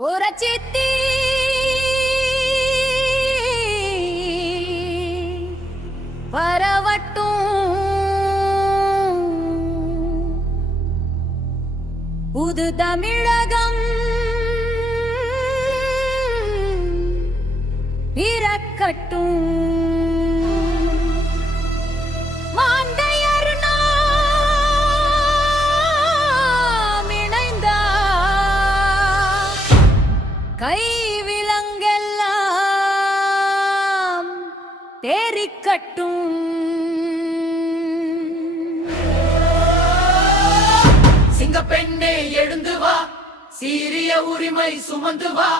புரட்சித்தி பரவட்டும் புது தமிழகம் பிறக்கட்டும். மாந்தையர் நாம் இணைந்தார் கைவிலங்கெல்லாம் தேறிக்கட்டும். சிங்கப்பெண்ணே எழுந்து வா, சீரிய உரிமை சுமந்து வா,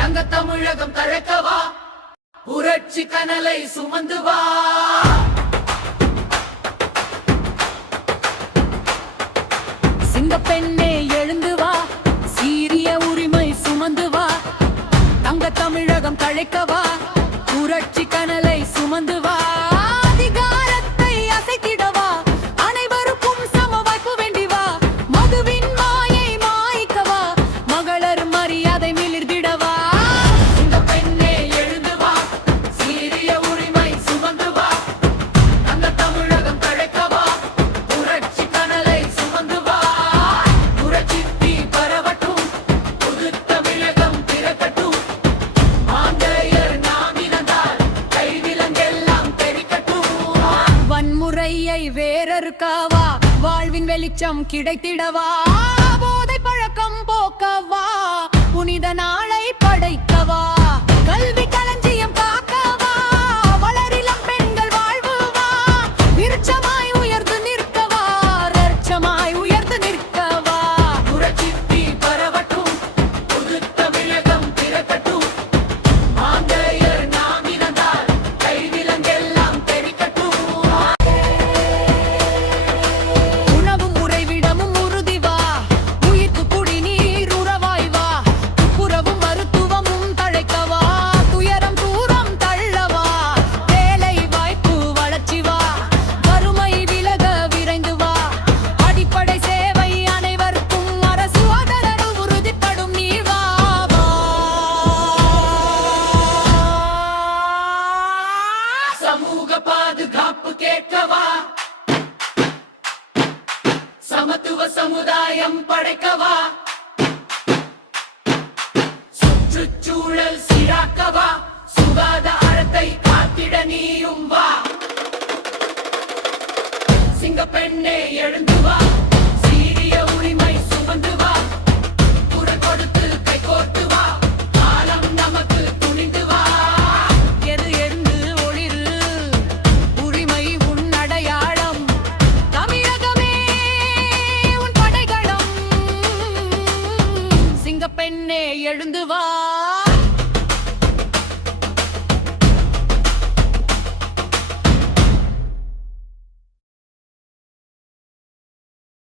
தங்க தமிழகம் தழைக்கவா, புரட்சி கனலை சுமந்து வா. சிங்கப்பெண்ணே எழுந்து வா, சீரிய உரிமை சுமந்து வா, தங்க தமிழகம் தழைக்கவா, புரட்சி கனலை சுமந்து வா. அதிகாரத்தை அசைத்திடவா, அனைவருக்கும் சம வாய்ப்பு வேண்டி வா, மதுவின் மாயை மாய்க்கவா, மகளர் மரியாதை மிளிர்ந்திடவா. சிங்கப்பெண்ணே எழுந்து வா, சீரிய உரிமை சுமந்து வா, தங்க தமிழகம் தழைக்கவா, புரட்சி கனலை சுமந்து வா. புரட்சி தீ பரவட்டும், புது தமிழகம் பிறக்கட்டும். மாந்தையர் நாம் இணைந்தால் கைவிலங்கெல்லாம் தெரிக்கட்டும். வன்முறையை வேறறுக்கவா, வாழ்வின் வெளிச்சம் கிடைத்திடவா, போதை பழக்கம் போக்கவா, புனித நாளை படைக்கவா, கல்வி களஞ்சியம் காக்கவா, வளரிளம் பெண்கள் வாழ்வுவா, விருட்சமாய் உயர்ந்து நிற்கவா, ரட்சமாய் உயர்ந்து நிற்கவா. புரட்சி தீ பரவட்டும், புது தமிழகம் பிறக்கட்டும். மாந்தையர் நாம் இணைந்தால் கைவிலங்கெல்லாம் தெரிக்கட்டும். உணவும் உறைவிடமும் உறுதி வா, உயிர்க்கு குடிநீர் உறவாய் வா, துப்புரவும் மருத்துவமும் தழைக்கவா, துயரம் தூரம் தள்ளவா, வேலை வாய்ப்பு வளர்ச்சி வா, வறுமை விலக விரைந்து வா, அடிப்படை சேவை அனைவருக்கும் அரசு ஆதரவு உறுதிப்படும் நீ வா வா. சமூக பாதுகாப்பு கேட்கவா, சமத்துவ சமுதாயம் படைக்கவா, சுற்றுச்சூழல் சீராக்கவா, சுகாதாரத்தை காத்திட நீயும் வா. சிங்கப்பெண்ணே எழுந்து வா, சீரிய உரிமை சுமந்து வா, குரல் கொடுத்து கை கோர்த்து வா, காலம் நமக்கு துணிந்து வா. எது எழுந்து ஒளிரு, உரிமை உன் அடையாளம், தமிழகமே உன் படைகளம். சிங்கப்பெண்ணே எழுந்து வா.